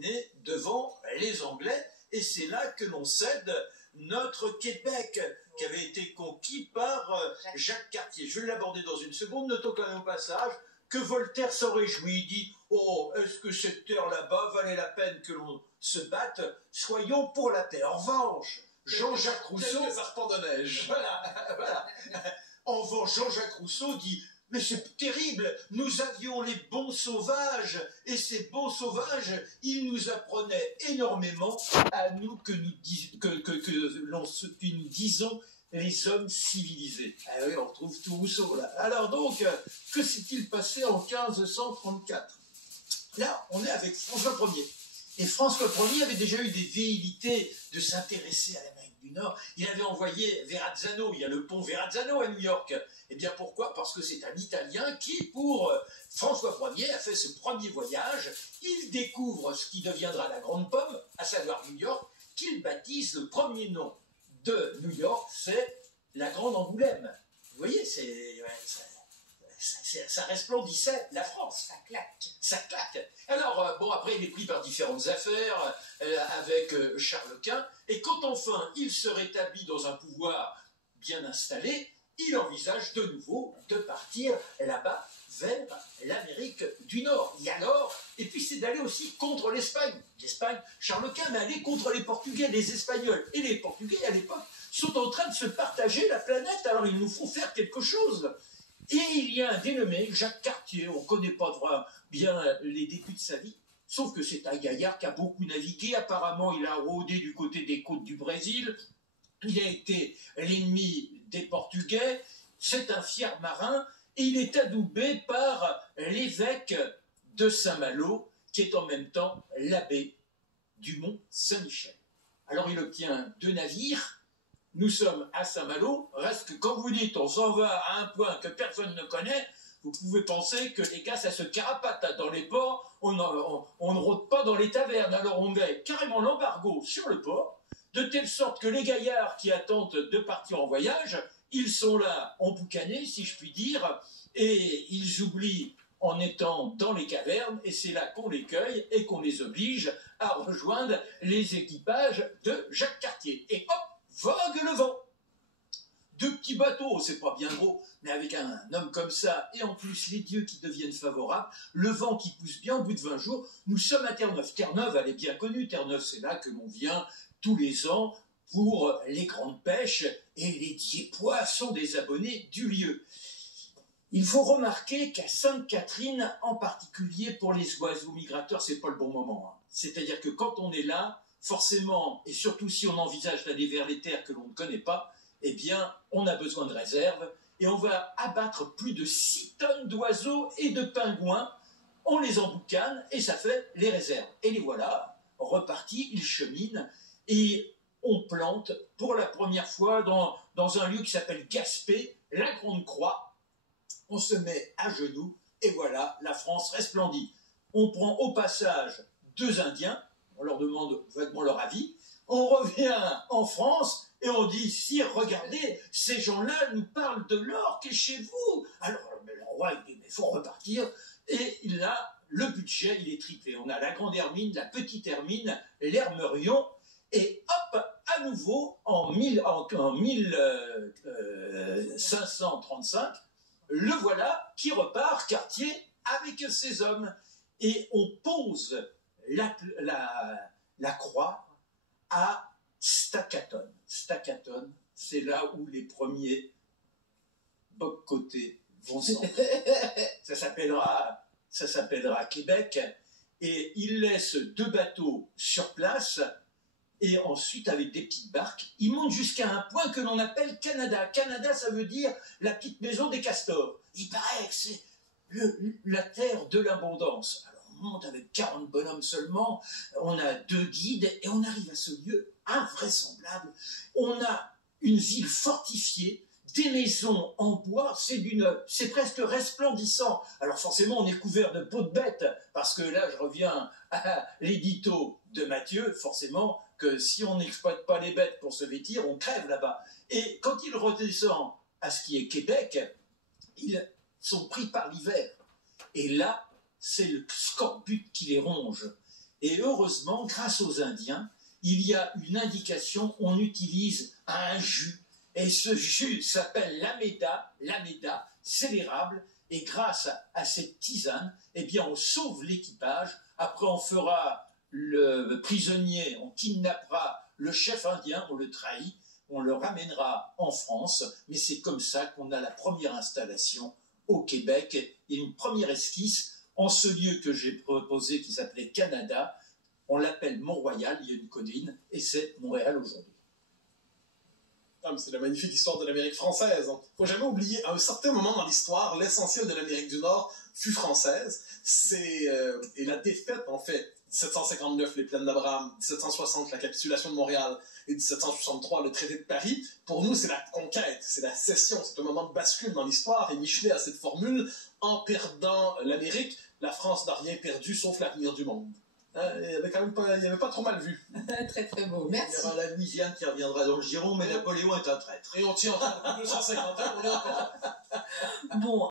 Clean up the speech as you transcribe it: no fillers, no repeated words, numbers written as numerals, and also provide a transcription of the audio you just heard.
incliné devant les Anglais. Et c'est là que l'on cède notre Québec, qui avait été conquis par Jacques Cartier. Je vais l'aborder dans une seconde. Notons quand même au passage que Voltaire s'en réjouit. Il dit « Oh, est-ce que cette terre là-bas valait la peine que l'on se batte? Soyons pour la terre. » En revanche, Jean-Jacques Rousseau... Quelques arpents de neige. Voilà. En revanche, Jean-Jacques Rousseau dit « Mais c'est terrible, nous avions les bons sauvages, et ces bons sauvages, ils nous apprenaient énormément à nous que nous disons les hommes civilisés. » Ah oui, on retrouve tout Rousseau là. Alors donc, que s'est-il passé en 1534? Là, on est avec François Ier. Et François Ier avait déjà eu des velléités de s'intéresser à l'Amérique du Nord. Il avait envoyé Verrazzano, il y a le pont Verrazzano à New York. Eh bien pourquoi? Parce que c'est un Italien qui, pour François Ier, a fait ce premier voyage. Il découvre ce qui deviendra la Grande Pomme, à savoir New York, qu'il baptise le premier nom de New York, c'est la Grande Angoulême. Vous voyez, ça resplendissait la France. Ça claque. Ça claque. Alors, bon, après, il est pris par différentes affaires avec Charles Quint. Et quand enfin il se rétablit dans un pouvoir bien installé, il envisage de nouveau de partir là-bas vers l'Amérique du Nord. Et puis c'est d'aller aussi contre l'Espagne. L'Espagne, Charles Quint, mais aller contre les Portugais, les Espagnols. Et les Portugais, à l'époque, sont en train de se partager la planète. Alors il nous faut faire quelque chose. Et il y a un dénommé, Jacques Cartier, on ne connaît pas bien les débuts de sa vie, sauf que c'est un gaillard qui a beaucoup navigué. Apparemment, il a rôdé du côté des côtes du Brésil. Il a été l'ennemi des Portugais. C'est un fier marin. Et il est adoubé par l'évêque de Saint-Malo, qui est en même temps l'abbé du Mont Saint-Michel. Alors il obtient 2 navires. Nous sommes à Saint-Malo, reste que quand vous dites on s'en va à un point que personne ne connaît, vous pouvez penser que les gars, ça se carapate. Dans les ports, on ne rôde pas dans les tavernes. Alors on met carrément l'embargo sur le port, de telle sorte que les gaillards qui attendent de partir en voyage, ils sont là emboucanés, si je puis dire, et ils oublient en étant dans les cavernes, et c'est là qu'on les cueille et qu'on les oblige à rejoindre les équipages de Jacques Cartier. Et hop, vogue le vent. 2 petits bateaux, c'est pas bien gros, mais avec un homme comme ça, et en plus les dieux qui deviennent favorables, le vent qui pousse bien, au bout de 20 jours, nous sommes à Terre-Neuve. Terre-Neuve, elle est bien connue. Terre-Neuve, c'est là que l'on vient tous les ans pour les grandes pêches, et les Diepois sont des abonnés du lieu. Il faut remarquer qu'à Sainte-Catherine, en particulier pour les oiseaux migrateurs, c'est pas le bon moment. C'est-à-dire que quand on est là, forcément, et surtout si on envisage d'aller vers les terres que l'on ne connaît pas, eh bien, on a besoin de réserves, et on va abattre plus de 6 tonnes d'oiseaux et de pingouins. On les emboucane, et ça fait les réserves. Et les voilà, repartis, ils cheminent, et on plante pour la première fois dans un lieu qui s'appelle Gaspé, la Grande Croix. On se met à genoux, et voilà, la France resplendit. On prend au passage 2 Indiens, on leur demande vaguement leur avis, on revient en France, et on dit, sire, regardez, ces gens-là nous parlent de l'or qui est chez vous. Alors, le roi, il dit, mais il faut repartir, et là, le budget, il est triplé. On a la Grande Hermine, la Petite Hermine, l'Hermerion, et hop, à nouveau, en 1535, le voilà qui repart, Cartier, avec ses hommes. Et on pose la croix à Staccaton. Staccaton, c'est là où les premiers boc-côtés vont s'entrer. Ça s'appellera Québec. Et il laisse 2 bateaux sur place. Et ensuite, avec des petites barques, ils montent jusqu'à un point que l'on appelle Canada. Canada, ça veut dire la petite maison des castors. Il paraît que c'est la terre de l'abondance. Alors on monte avec 40 bonhommes seulement, on a 2 guides, et on arrive à ce lieu invraisemblable. On a une ville fortifiée, des maisons en bois, c'est presque resplendissant. Alors forcément, on est couvert de peaux de bêtes, parce que là, je reviens à l'édito de Matthieu, forcément, que si on n'exploite pas les bêtes pour se vêtir, on crève là-bas. Et quand il redescend à ce qui est Québec, ils sont pris par l'hiver. Et là, c'est le scorbut qui les ronge. Et heureusement, grâce aux Indiens, il y a une indication, on utilise un jus. Et ce jus s'appelle l'Ameda, c'est l'érable. Et grâce à cette tisane, eh bien, on sauve l'équipage. Après, on fera le prisonnier, on kidnappera le chef indien, on le trahit, on le ramènera en France. Mais c'est comme ça qu'on a la première installation au Québec et une première esquisse en ce lieu que j'ai proposé qui s'appelait Canada. On l'appelle Mont-Royal, il y a une colline, et c'est Montréal aujourd'hui. Ah, c'est la magnifique histoire de l'Amérique française. Il ne faut jamais oublier, à un certain moment dans l'histoire, l'essentiel de l'Amérique du Nord fut française. Et la défaite, en fait, 1759, les plaines d'Abraham, 1760, la capitulation de Montréal, et 1763, le traité de Paris, pour nous, c'est la conquête, c'est la cession, c'est un moment de bascule dans l'histoire. Et Michelet a cette formule, en perdant l'Amérique, la France n'a rien perdu sauf l'avenir du monde. Il n'y avait pas trop mal vu. Très très beau, merci. Il y aura la Louisiane qui reviendra dans le giron, mais Napoléon est un traître. Et on tient encore 250 ans, on est encore. Bon.